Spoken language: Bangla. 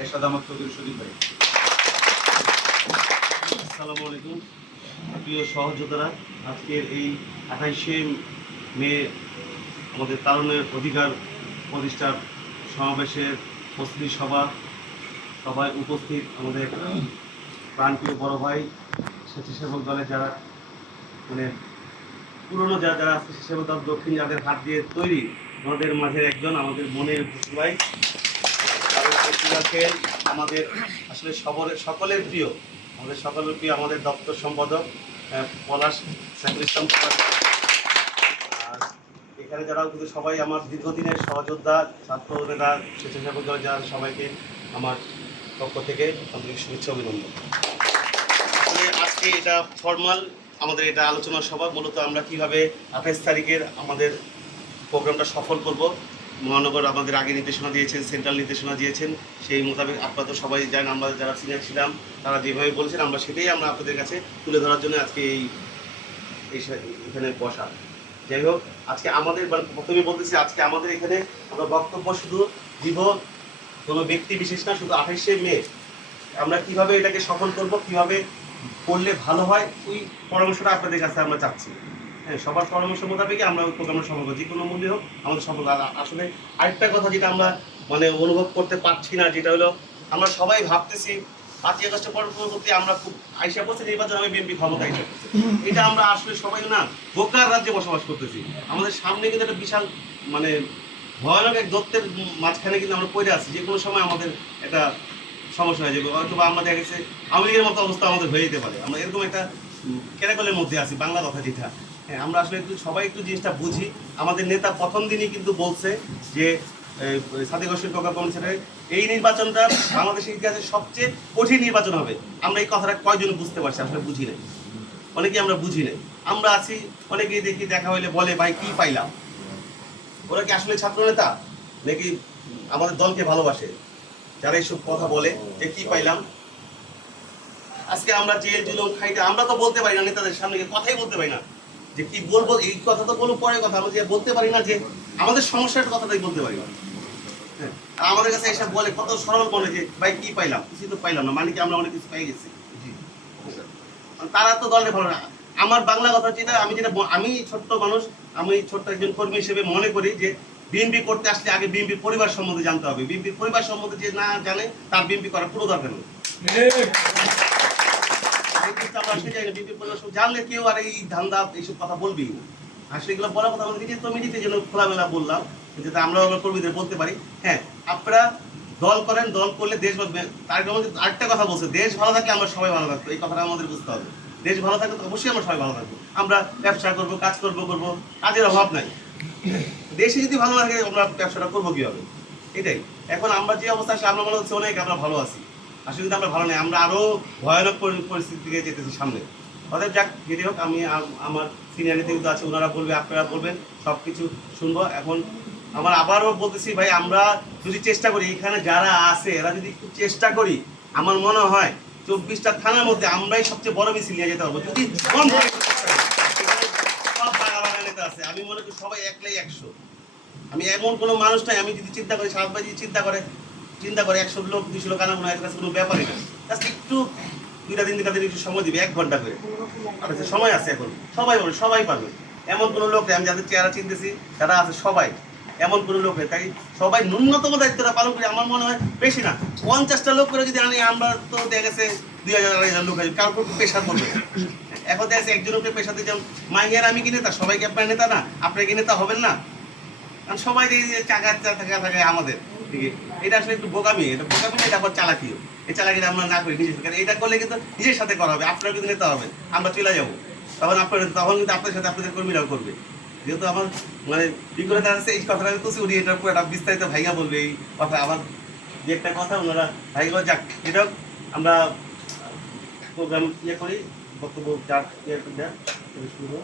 এরশাদ আহমদ চৌধুরী প্রিয় সহযোদ্ধারা, আজকের এই আঠাইশে মে আমাদের তারুণের অধিকার প্রতিষ্ঠার সমাবেশের প্রস্তুতি সভা সবাই উপস্থিত আমাদের প্রাণপ্রিয় বড় ভাই, স্বেচ্ছাসেবক দলের যারা মানে পুরনো যারা যারা আছে, স্বেচ্ছাসেবক দল দক্ষিণ যাদের হাত দিয়ে তৈরি আমাদের মাঝে একজন আমাদের মনের ভাই। প্রতিভাকে আমাদের আসলে সবরের সকলের প্রিয়, আমাদের সকলের প্রিয় আমাদের দপ্তর সম্পাদক পলাশ সাইফুল আর এখানে যারা কিন্তু সবাই আমার দীর্ঘদিনের সহযোদ্ধা, ছাত্র নেতা স্বেচ্ছাসেবক দল যারা সবাইকে আমার পক্ষ থেকে আন্তরিক শুভেচ্ছা অভিনন্দন। আজকে এটা ফর্মাল, আমাদের এটা আলোচনা সভা। মূলত আমরা কীভাবে আঠাইশ তারিখের আমাদের প্রোগ্রামটা সফল করব মহানগর আমাদের আগে নির্দেশনা দিয়েছেন, সেন্ট্রাল নির্দেশনা দিয়েছেন। সেই মোতাবেক আপনারা তো সবাই জানেন, আমরা যারা সিনিয়র ছিলাম, তারা যেভাবে বলছেন, আমরা সেটাই আমরা আপনাদের কাছে তুলে ধরার জন্য আজকে এই এখানে বসা। যাই হোক, আজকে আমাদের প্রথমে বলতেছি, আজকে আমাদের এখানে আমরা বক্তব্য শুধু দিব কোনো ব্যক্তি বিশেষ না, শুধু আঠাইশে মে। আমরা কীভাবে এটাকে সফল করব, কীভাবে করলে ভালো হয়, ওই পরামর্শটা আপনাদের কাছে আমরা চাচ্ছি। হ্যাঁ সবার পরামর্শ মোতাবেকই আমরা ওই প্রোগ্রামটা সফল যে কোনো মূল্যে হোক, আমাদের সফল আসলে আরেকটা কথা যেটা আমরা মানে অনুভব করতে পারছি না, যেটা হলো আমরা সবাই ভাবতেছি, পাঁচই আগস্টের পরবর্তী আমরা খুব আইসা বলছি নির্বাচন হবে, বিএনপি ক্ষমতা আইসা। এটা আমরা আসলে সবাই না, বোকার রাজ্যে বসবাস করতেছি। আমাদের সামনে কিন্তু একটা বিশাল মানে ভয়ানক এক দত্তের মাঝখানে কিন্তু আমরা পড়ে আছি। যে কোনো সময় আমাদের একটা সমস্যা হয়ে যাবে। হয়তো বা আমরা দেখা গেছে আওয়ামী মতো অবস্থা আমাদের হয়ে যেতে পারে। আমরা এরকম একটা ক্যারাকলের মধ্যে আছি, বাংলা কথা যেটা। হ্যাঁ আমরা আসলে একটু সবাই একটু জিনিসটা বুঝি। আমাদের নেতা প্রথম দিনই কিন্তু বলছে যে সাদিক হোসেন কোকা কমিশনের এই নির্বাচনটা বাংলাদেশের ইতিহাসে সবচেয়ে কঠিন নির্বাচন হবে। আমরা এই কথাটা কয়জন বুঝতে পারছি আসলে বুঝি নাই। অনেকেই আমরা বুঝি নাই। আমরা আছি, অনেকেই দেখি দেখা হইলে বলে, ভাই, কি পাইলাম? ওরা কি আসলে ছাত্র নেতা? নাকি আমাদের দলকে ভালোবাসে? যারা এইসব কথা বলে যে, কি পাইলাম? আজকে আমরা জেল জুলুম খাইতে, আমরা তো বলতে পারি না নেতাদের সামনে কথাই বলতে পারি না। যে কি বলব এই কথা তো কোনো পরে কথা। আমরা যে বলতে পারি না যে আমাদের সমস্যার কথাটাই বলতে পারি। না হ্যাঁ, আর আমাদের কাছে এসে বলে কত সরল বলে যে ভাই কি পাইলাম? কিছু তো পাইলাম না। মানে কি আমরা অনেক কিছু পাই গেছি? তারা তো দলে ভালো না। আমার বাংলা কথা যেটা আমি যেটা আমি ছোট্ট মানুষ আমি ছোট্ট একজন কর্মী হিসেবে মনে করি যে বিএনপি করতে আসলে আগে বিএনপি পরিবার সম্বন্ধে জানতে হবে। বিএনপি পরিবার সম্বন্ধে যে না জানে তার বিএনপি করার পুরো দরকার নেই। হ্যাঁ আমরা এই কথাটা আমাদের বুঝতে হবে। দেশ ভালো অবশ্যই আমরা সবাই ভালো আমরা ব্যবসা করব, কাজ করব করব, কাজের অভাব নাই। দেশে যদি ভালো লাগে আমরা ব্যবসাটা করব কীভাবে? এটাই। এখন আমরা যে অবস্থা আছে আমরা মনে হচ্ছে অনেক আমরা ভালো আছি। আসলে কিন্তু আমরা ভালো নাই, আমরা আরও ভয়ানক পরি- পরিস্থিতির যেতেছি সামনে। অতএব যাক, যেটি হোক, আমি আম- আমার সিনিয়রিটি কিন্তু আছে, ওনারা বলবে, আপনারা বলবেন সব কিছু শুনব। এখন আমার আবারও বলতেছি, ভাই, আমরা যদি চেষ্টা করি, এখানে যারা আছে, এরা যদি একটু চেষ্টা করি, আমার মনে হয় চব্বিশটা থানার মধ্যে আমরাই সবচেয়ে বড় মিছিল নিয়ে যেতে পারব। যদি আছে, আমি মনে করি সবাই একলাই একশো। আমি এমন কোনো মানুষ নাই, আমি যদি চিন্তা করি সাত চিন্তা করে চিন্তা করে একশো লোক দুশো লোক আনা এর কাছে কোনো ব্যাপারই না। Just একটু দুইটা দিন তাদের একটু সময় দিবে, এক ঘণ্টা করে। আর কাছে সময় আছে এখন। সবাই বলে সবাই পারবে। এমন কোনো লোক, আমি যাদের চেহারা চিনতেছি তারা আছে, সবাই। এমন কোনো লোক নেই। তাই সবাই ন্যূনতম দায়িত্বটা পালন করি, আমার মনে হয় বেশি না। পঞ্চাশটা লোক করে যদি আনি, আমরা তো দেখা গেছে দুই হাজার, আড়াই হাজার লোক আছে কারোর উপর প্রেশার পড়বে এখন দেখা যাচ্ছে একজনের দিয়ে যেমন মাইয়ার আমি কিনে তা সবাইকে আপনার নেতা না? আপনি কি নেতা হবেন না? কারণ সবাই দেখি যে চাকা থাকা থাকে আমাদের। আছে? এটা আসলে একটু বোকামি, এটা বোকামি এটা আবার চালাকিও। এই চালাকিটা আমরা না করি নিজের কারণ এটা করলে কিন্তু নিজের সাথে করা হবে আপনার কিন্তু নিতে হবে। আমরা চলে যাব। তখন আপনার তখন কিন্তু আপনার সাথে আপনাদের কর্মীরাও করবে। যেহেতু আমার মানে বিক্রেতা আছে, এই কথাটা তো উনি এটার উপর একটা বিস্তারিত ভাইগা বলবে, এই কথা আবার যে একটা কথা ওনারা ভাইগা যাক, এটা আমরা প্রোগ্রাম ইয়ে করি, বক্তব্য যাক ইয়ে শুরু।